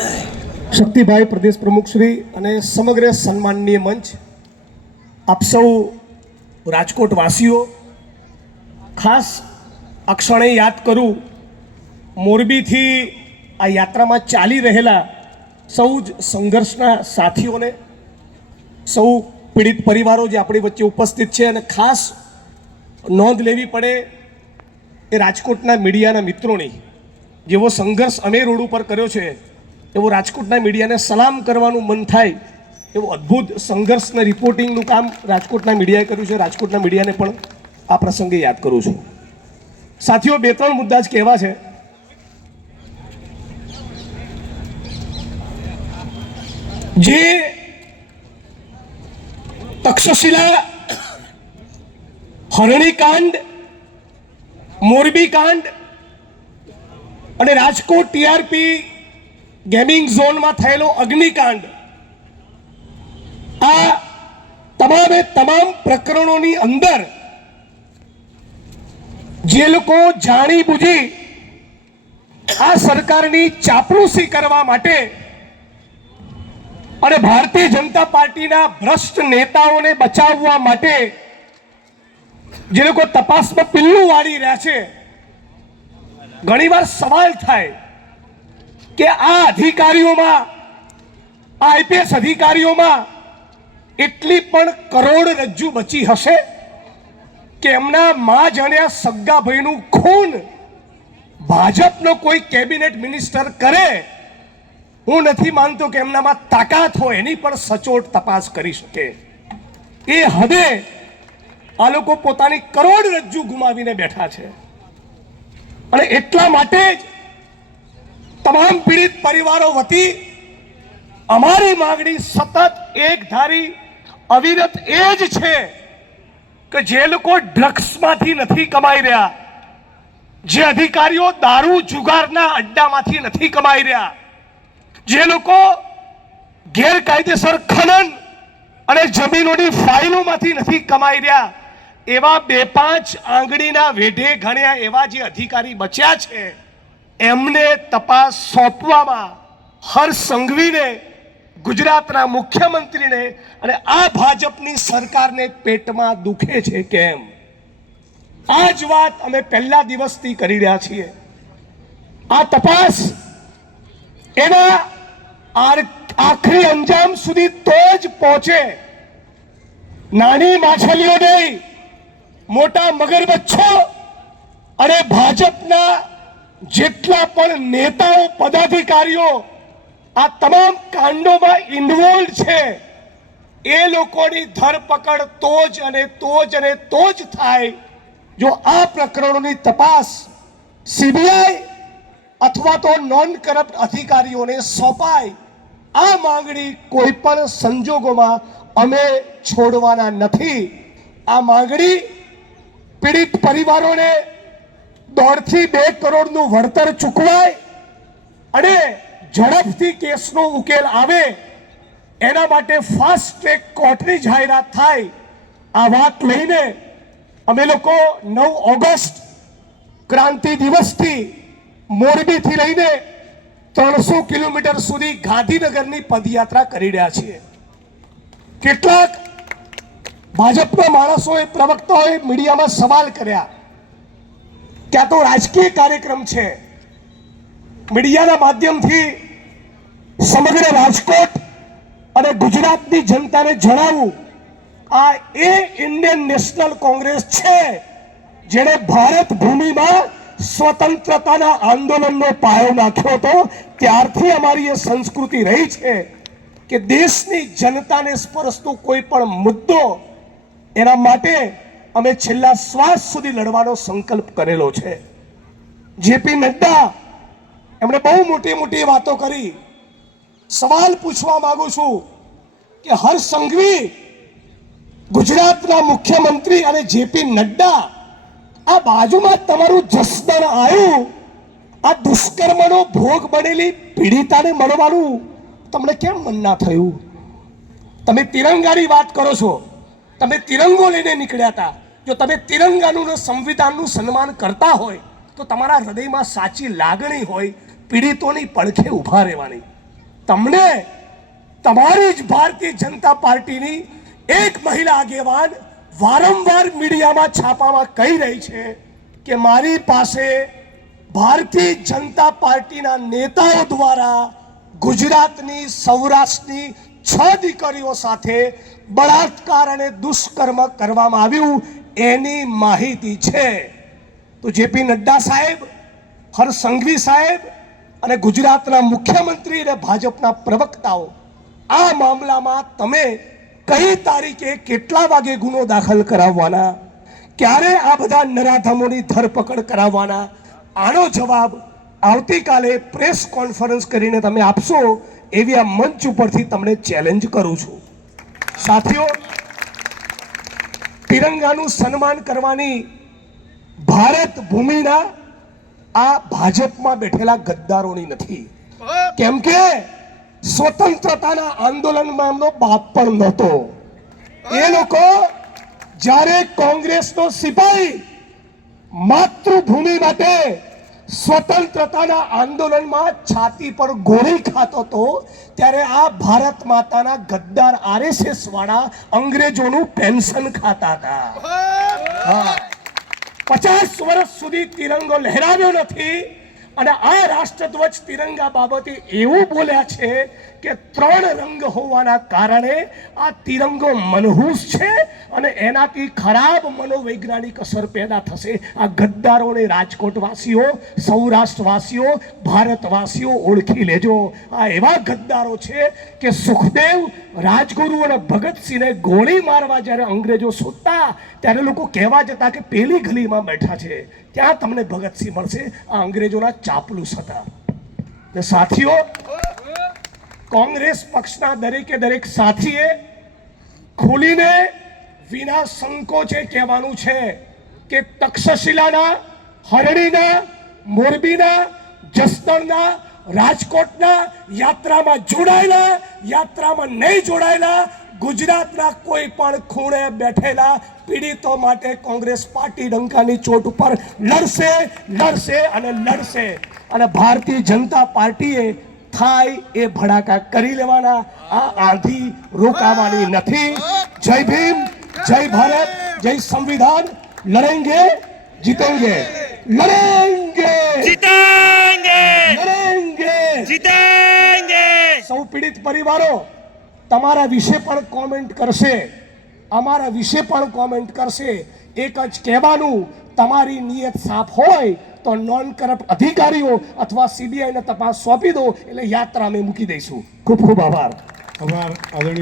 શક્તિભાઈ પ્રદેશ પ્રમુખ શ્રી અને સમગ્ર સન્માનનીય મંચ, આપ સૌ રાજકોટ વાસીઓ, ખાસ આ ક્ષણે યાદ કરું મોરબીથી આ યાત્રામાં ચાલી રહેલા સૌ જ સંઘર્ષના સાથીઓને, સૌ પીડિત પરિવારો જે આપણી વચ્ચે ઉપસ્થિત છે, અને ખાસ નોંધ લેવી પડે એ રાજકોટના મીડિયાના મિત્રોની, જેવો સંઘર્ષ અમે રોડ ઉપર કર્યો છે એવો રાજકોટના મીડિયાને સલામ કરવાનું મન થાય એવું અદ્ભુત સંઘર્ષને રિપોર્ટિંગનું કામ રાજકોટના મીડિયાએ કર્યું છે. રાજકોટના મીડિયાને પણ આ પ્રસંગે યાદ કરું છું. સાથીઓ, બે ત્રણ મુદ્દા જ કહેવા છે. જે તક્ષશિલા, હરણીકાંડ, મોરબી કાંડ અને રાજકોટ ટીઆરપી ગેમિંગ ઝોનમાં થયેલો અગ્નિકાંડ, આ તમામે તમામ પ્રકરણોની અંદર જે લોકો જાણી બુજી આ સરકારની ચાપલૂસી કરવા માટે અને ભારતીય જનતા પાર્ટીના ભ્રષ્ટ નેતાઓને બચાવવા માટે જે લોકો તપાસમાં પિલ્લું વાળી રહ્યા છે, ઘણીવાર સવાલ થાય કે આ અધિકારીઓમાં, આ આઈપીએસ અધિકારીઓમાં એટલી પણ કરોડરજ્જુ બચી હશે કે એમના મા જાણ્યા સગા ભાઈનું ખૂન ભાજપનો કોઈ કેબિનેટ મિનિસ્ટર કરે? હું નથી માનતો કે એમનામાં તાકાત હોય એની પણ સચોટ તપાસ કરી શકે. એ હદે આ લોકો પોતાની કરોડરજ્જુ ગુમાવીને બેઠા છે. અને એટલા માટે જ તમામ પીડિત પરિવારો વતી અમારી માંગણી સતત એક ધારી અવિરત એ જ છે કે જે લોકો ડ્રગ્સમાંથી નથી કમાઈ રહ્યા, જે અધિકારીઓ દારૂ જુગારના અડ્ડામાંથી નથી કમાઈ રહ્યા, જે લોકો ગેરકાયદેસર ખનન અને જમીનોની ફાઇલોમાંથી નથી કમાઈ રહ્યા, એવા 2-5 આંગળીના વેઢે ગણ્યા એવા જે અધિકારી બચ્યા છે એમને તપાસ સોંપવામાં હર્ષ સંઘવીને, ગુજરાતના મુખ્યમંત્રીને અને આ ભાજપની સરકારને પેટમાં દુખે છે કેમ? આ જ વાત અમે પહેલા દિવસથી કરી રહ્યા છીએ. આ તપાસ એના આખરી અંજામ સુધી તો જ પહોંચે, નાની માછલીઓ નહીં, મોટા મગરમચ્છો અને ભાજપના જેટલા પણ નેતાઓ, પદાધિકારીઓ આ તમામ કાંડોમાં ઇન્વોલ્વ છે એ લોકોની ધરપકડ તો જ થાય જો આ પ્રકરણોની તપાસ સીબીઆઈ અથવા તો નોન કરપ્ટ અધિકારીઓને સોંપાય. આ માંગણી કોઈ પણ સંજોગોમાં અમે છોડવાના નથી. આ માંગણી પીડિત પરિવારોને 1.5-2 કરોડનું વળતર ચૂકવાય અને ઝડપથી કેસનો ઉકેલ આવે એના માટે ફાસ્ટ ટ્રેક કોર્ટની જાહેરાત થાય. આ વાત લઈને અમે લોકો 9 ઓગસ્ટ ક્રાંતિ દિવસથી મોરબીથી લઈને 300 કિલોમીટર સુધી ગાંધીનગરની પદયાત્રા કરી રહ્યા છીએ. કેટલાક ભાજપના માણસોએ, પ્રવક્તાઓએ મીડિયામાં સવાલ કર્યા કે આ તો રાજકીય કાર્યક્રમ છે. મીડિયાના માધ્યમથી સમગ્ર રાજકોટ અને ગુજરાતની જનતાને જણાવું, આ એ ઇન્ડિયન નેશનલ કોંગ્રેસ છે જેણે ભારત ભૂમિમાં સ્વતંત્રતાના આંદોલનનો પાયો નાખ્યો હતો. ત્યારથી અમારી એ સંસ્કૃતિ રહી છે કે દેશની જનતાને સ્પર્શતો કોઈ પણ મુદ્દો, એના માટે અમે છેલ્લા શ્વાસ સુધી લડવાનો સંકલ્પ કરેલો છે. જેપી નડ્ડા એમણે બહુ મોટી મોટી વાતો કરી. સવાલ પૂછવા માંગુ છું કે હર્ષ સંઘવી, ગુજરાતના મુખ્યમંત્રી અને જેપી નડ્ડા, આ બાજુમાં તમારું જસદણ આવ્યું, આ દુષ્કર્મનો ભોગ બનેલી પીડિતાને મળવાનું તમને કેમ મન ના થયું? તમે તિરંગાની વાત કરો છો, તમે તિરંગો લઈને નીકળ્યા હતા. જો તમે તિરંગાનું અને સંવિધાનનું સન્માન કરતા હોય તો તમારા હૃદયમાં સાચી લાગણી હોય પીડિતોની પડખે ઊભા રહેવાની. તમને તમારી જ ભારતીય જનતા પાર્ટીની એક મહિલા આગેવાન વારંવાર મીડિયામાં છાપામાં કહી રહી છે કે મારી પાસે ભારતીય જનતા પાર્ટીના નેતાઓ દ્વારા ગુજરાતની સૌરાષ્ટ્રની 6 દીકરીઓ સાથે બળાત્કાર અને દુષ્કર્મ કરવામાં આવ્યું એની માહિતી છે. તો જેપી નડ્ડા સાહેબ, હર્ષ સંઘવી સાહેબ અને ગુજરાતના મુખ્યમંત્રી અને ભાજપના પ્રવક્તાઓ, આ મામલામાં તમે કઈ તારીખે કેટલા વાગે ગુનો દાખલ કરાવવાના, ક્યારે આ બધા નરાધમોની ધરપકડ કરાવવાના, આનો જવાબ આવતીકાલે પ્રેસ કોન્ફરન્સ કરીને તમે આપશો એવી આ મંચ ઉપરથી તમને ચેલેન્જ કરું છું. સાથીઓ, તિરંગાનું સન્માન કરવાની ભારત ભૂમિના આ ભાજપમાં બેઠેલા ગદ્દારોની નથી. કેમ કે સ્વતંત્રતાના આંદોલનમાં એમનો બાપ પણ નહોતો. એ લોકો જ્યારે કોંગ્રેસનો સિપાહી માતૃભૂમિ માટે સ્વતંત્રતાના આંદોલનમાં છાતી પર ગોળી ખાતો હતો ત્યારે આ ભારત માતાના ગદ્દાર આરએસએસ વાળા અંગ્રેજોનું પેન્શન ખાતા હતા. 50 વર્ષ સુધી તિરંગો લહેરાવ્યો નથી અને આ રાષ્ટ્રધ્વજ તિરંગા બાબતે એવું બોલ્યા છે કે 3 રંગ હોવાના કારણે આ તિરંગો મનહૂસ છે અને એનાથી ખરાબ મનોવૈજ્ઞાનિક અસર પેદા થશે. આ ગદ્દારોને રાજકોટવાસીઓ, સૌરાષ્ટ્રવાસીઓ, ભારતવાસીઓ ઓળખી લેજો. આ એવા ગદ્દારો છે કે સુખદેવ, રાજગુરુ અને ભગતસિંહને ગોળી મારવા જ્યારે અંગ્રેજો શોધતા ત્યારે લોકો કહેવા જતા કે પેલી ગલીમાં બેઠા છે, ત્યાં તમને ભગતસિંહ મળશે. આ અંગ્રેજોના ચાપલુસ હતા. સાથીઓ, કોંગ્રેસ પક્ષના દરેક સાથીએ ખુલીને વિના સંકોચે કહેવાનું છે કે તક્ષશિલાના, હરણીના, મોરબીના, જસદણના, રાજકોટના યાત્રામાં જોડાયેલા, યાત્રામાં નહીં જોડાયેલા ગુજરાતના કોઈ પણ ખૂણે બેઠેલા પીડિતો માટે કોંગ્રેસ પાર્ટી ડંકાની ચોટ ઉપર લડશે અને ભારતીય જનતા પાર્ટીએ થાય એ ભડાકા કરી લેવાના. આ આંધી રોકાવાની નથી. જય ભીમ, જય ભારત, જય સંવિધાન. લડેંગે, જીતેંગે, લડેંગે, જીતેંગે. સૌ પીડિત પરિવારો તમારા વિશે પણ કોમેન્ટ કરશે, અમારા વિશે પણ કોમેન્ટ કરશે. એક જ કહેવાનું, તમારી નિયત સાફ હોય તો નોન કરપ્ટ અધિકારીઓ અથવા સીબીઆઈને તપાસ સોંપી દો, એટલે યાત્રા અમે મૂકી દઈશું. ખૂબ ખૂબ આભાર. આદરણીય